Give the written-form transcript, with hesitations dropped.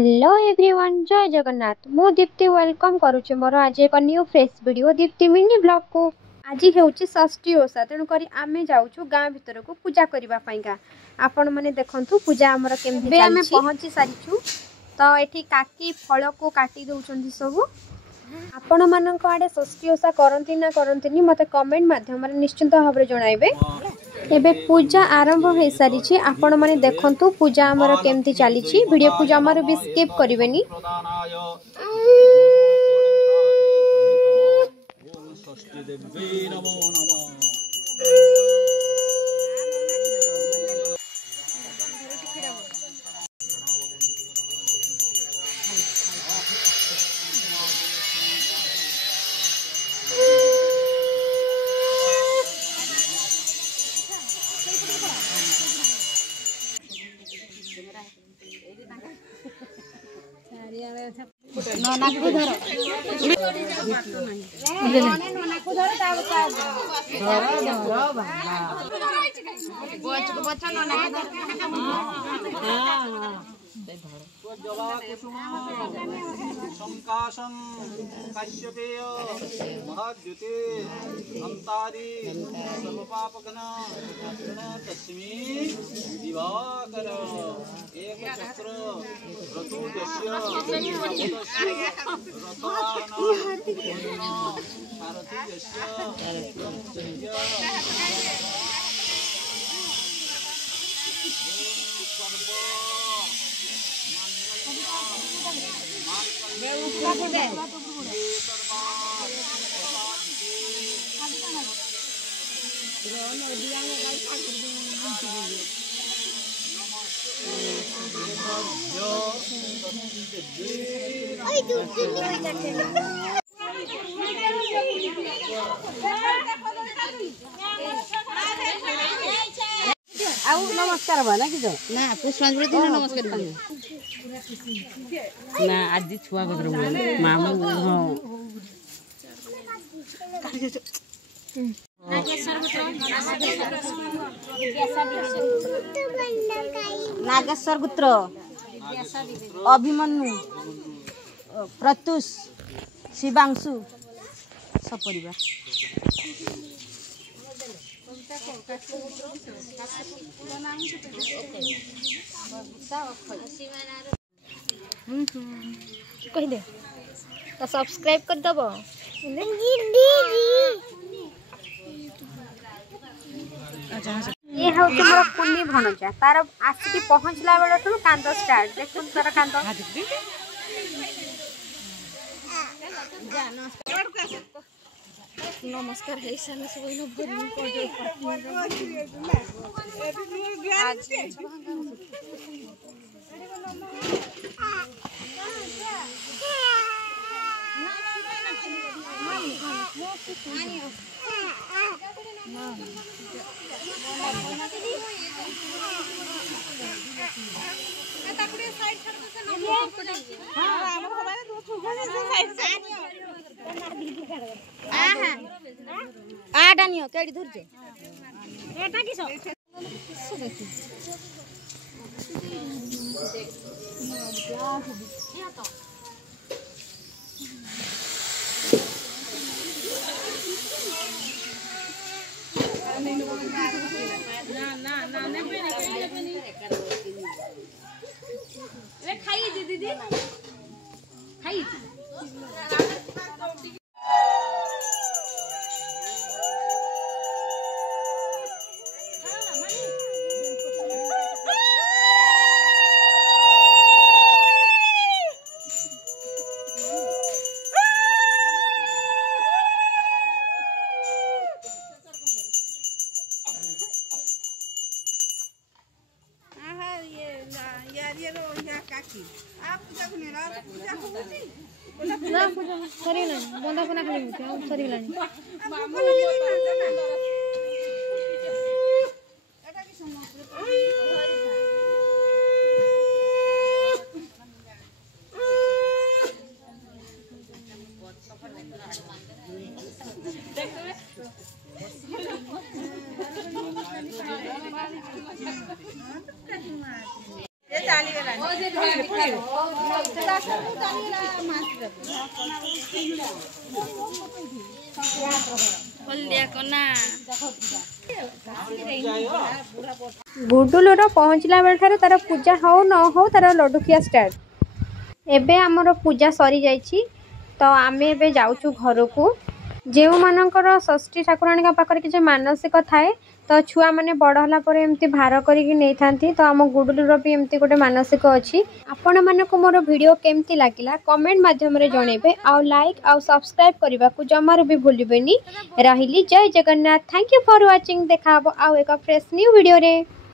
Hello everyone, जय जगन्नाथ। मु Deepti welcome करुचे मोर आज एक new fresh video Deepti mini blog को। आज हेउची षष्ठी ओषा, तेणु करी आमे जाउछु गाँ भीतर को पूजा करबा पाइका। आपण माने देखंतु पूजा हमर केमति चालछि। आमे पहुंची सारिछु तो एठी काकी फल को काटी दउचंदी सब। आपण मानक आडे षष्ठी ओषा करंती ना करंतीनी मते कमेंट माध्यम रे निश्चित भाबरे जणाइबे। एबे पूजा आरंभ हो सारी आपण माने देखंतु पूजा हमर केमति चलीछि। वीडियो को जमार भी स्किप करिवेनी। संकाशं काश्यपेय महाद्युते अंतारी सर्वपापघ्न तस्मै दिवाकर एक चक्र ऋतुदस्य नमस्कार भन कि ना पुष्पांजलि दिन नमस्कार ना आज छुआ बदर मामू नागेश्वर गुत्र अभिमन्यु प्रत्युष शिवांशु सपरिवार कह दे तो सब्सक्राइब कर दबो। ये हूँ मोर कुनी भणजा तार आसिक पहुँचला बेलू कांद स्टार्ट देख तार कांद नमस्कार है साले आडानियो केडी धरजे एटा किसो ए खाई दे दीदी खाई ना पूजा सरी ना बंदा बना खाली होती है सरी लानी गुडुलुर पहुँचला बेल ठार तार पूजा हो न हो तार लड्डू खिया स्टार्ट। एबे आमर पूजा सरी जाइछि तो आमे एबे जाउछु घर को। जो मानकर षष्ठी ठाकुराणी पाखरे किसी मानसिक थाए तो छुआ मैंने बड़ होला पर एमती भार करके नहीं थांती तो आम गुडुलुर भी एमती गोटे मानसिक अच्छी। आपण मानक मोर वीडियो केमती लागिला कमेंट माध्यम रे जणेबे आउ लाइक आउ सब्सक्राइब करबा को जमार भी भूलिबेनी। रहिली जय Jagannath. Thank you for watching. देखा आउ एक फ्रेश न्यू वीडियो रे।